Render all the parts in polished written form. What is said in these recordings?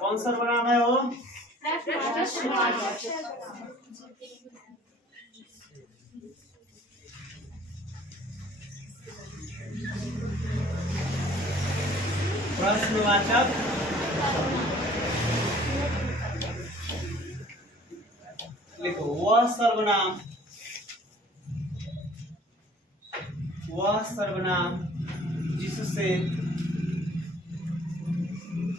कौन सर्वनाम है वो? प्रश्नवाचक लिखो वह सर्वनाम जिससे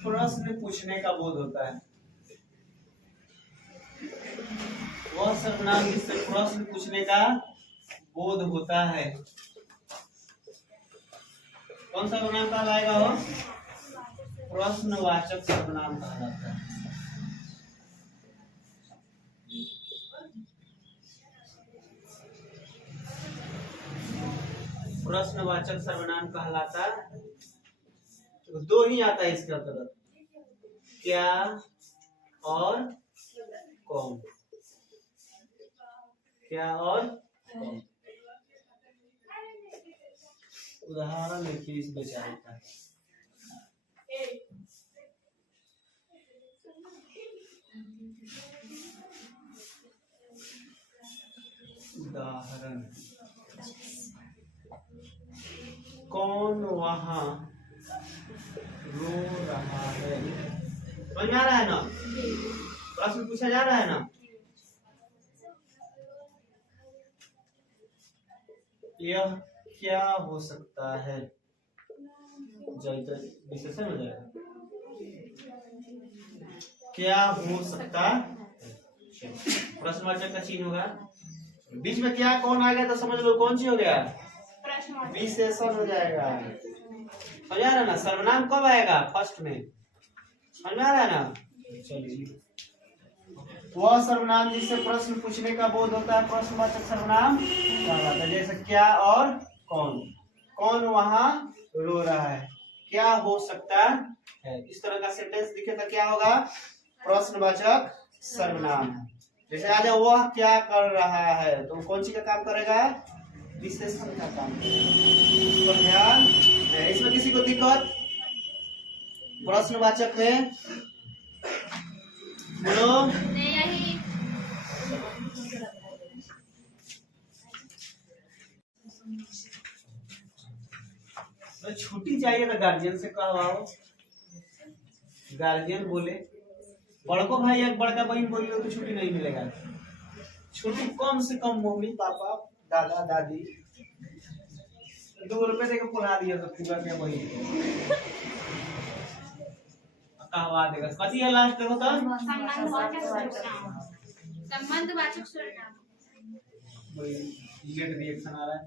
प्रश्न पूछने का बोध होता है। वह सर्वनाम जिससे प्रश्न पूछने का बोध होता है। कौन सा सर्वनाम कहलाएगा वो? प्रश्नवाचक सर्वनाम कहलाता है। प्रश्नवाचक सर्वनाम कहलाता है। तो दो ही आता है इसके अंतर्गत, क्या और कौन। क्या और कौन। उदाहरण देखिए इस बेचारे का। उदाहरण, कौन वहां रो रहा है। समझ में आ रहा है ना? प्रश्न पूछा जा रहा है ना? यह क्या हो सकता है? विशेषण हो जाएगा। क्या हो सकता है? प्रश्नवाचक का चिन्ह होगा। बीच में क्या कौन आ गया तो समझ लो कौन सी हो गया? विशेषण हो जाएगा। समझ आ रहा है ना? सर्वनाम कब आएगा? फर्स्ट में। समझ में आ रहा है ना? चलिए, वह सर्वनाम जिससे प्रश्न पूछने का बोध होता है प्रश्नवाचक सर्वनाम कहलाता है। जैसे क्या और कौन। कौन वहां रो रहा है, क्या हो सकता है। इस तरह का सेंटेंस दिखे तो क्या होगा? प्रश्नवाचक सर्वनाम। जैसे आ जाओ, वह क्या कर रहा है तो कौन सी का काम करेगा? विशेषण का काम करेगा। पर ध्यान, इसमें किसी को दिक्कत? प्रश्नवाचक में बोलो। छुट्टी चाहिए ना गार्जियन से कहवाओ। गार्जियन बोले, बड़को भाई एक बड़का बहन बोली तो छुट्टी नहीं मिलेगा। छुट्टी कम से कम मम्मी पापा दादा दादी 2 रुपए देकर पढ़ा दिया तो पूरा क्या वही कहवा देगा। कथी है लास्ट देखो तो? संबंधवाचक सर्वनाम। लेट रिएक्शन आ रहा है।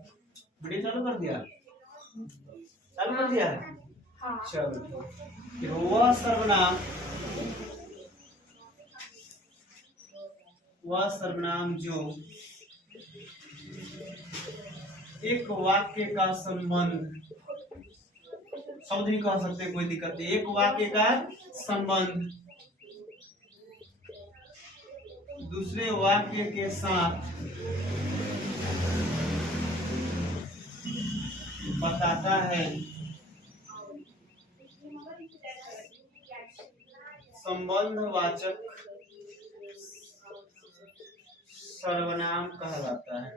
वीडियो चालू कर दिया? चालू कर दिया है? हाँ। चलो, फिर वह सर्वनाम जो एक वाक्य का संबंध, शब्द नहीं कह सकते कोई दिक्कत नहीं, एक वाक्य का संबंध दूसरे वाक्य के साथ बताता है, संबंधवाचक सर्वनाम कहलाता है।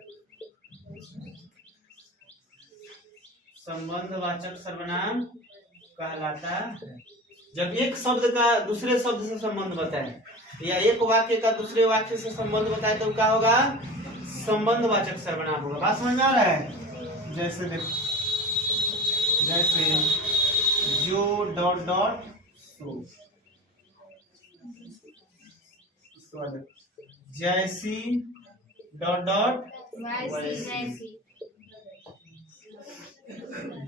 संबंधवाचक सर्वनाम कहलाता है जब एक शब्द का दूसरे शब्द से संबंध बताए या एक वाक्य का दूसरे वाक्य से संबंध बताए तो क्या होगा? संबंधवाचक सर्वनाम होगा। बात समझ में आ रहा है? जैसे देखो, जैसे जो डॉट डॉट सो, उसके बाद जैसी डॉट डॉट वैसी,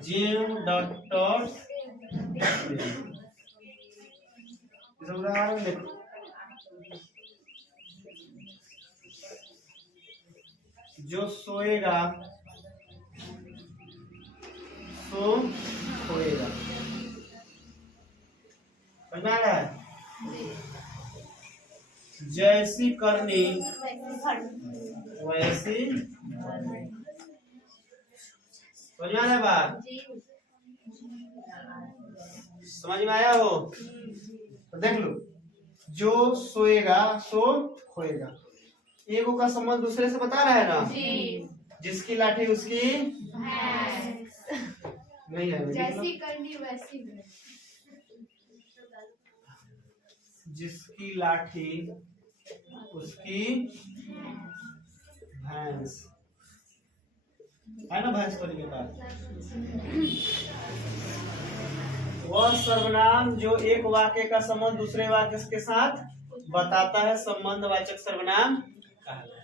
जिम डॉट डॉट उदाहरण देखो। जो सोएगा सो खोएगा। समझ आ रहा है? जैसी करनी वैसी, समझ में आ रहा है बात? समझ में आया हो? देख लो, जो सोएगा सो खोएगा, एगो का संबंध दूसरे से बता रहा है ना। जिसकी लाठी उसकी नहीं है, जैसी करनी वैसी जिसकी लाठी उसकी भैंस है ना, भैंस को के पास। वह सर्वनाम जो एक वाक्य का संबंध दूसरे वाक्य के साथ बताता है संबंधवाचक सर्वनाम कहलाता है।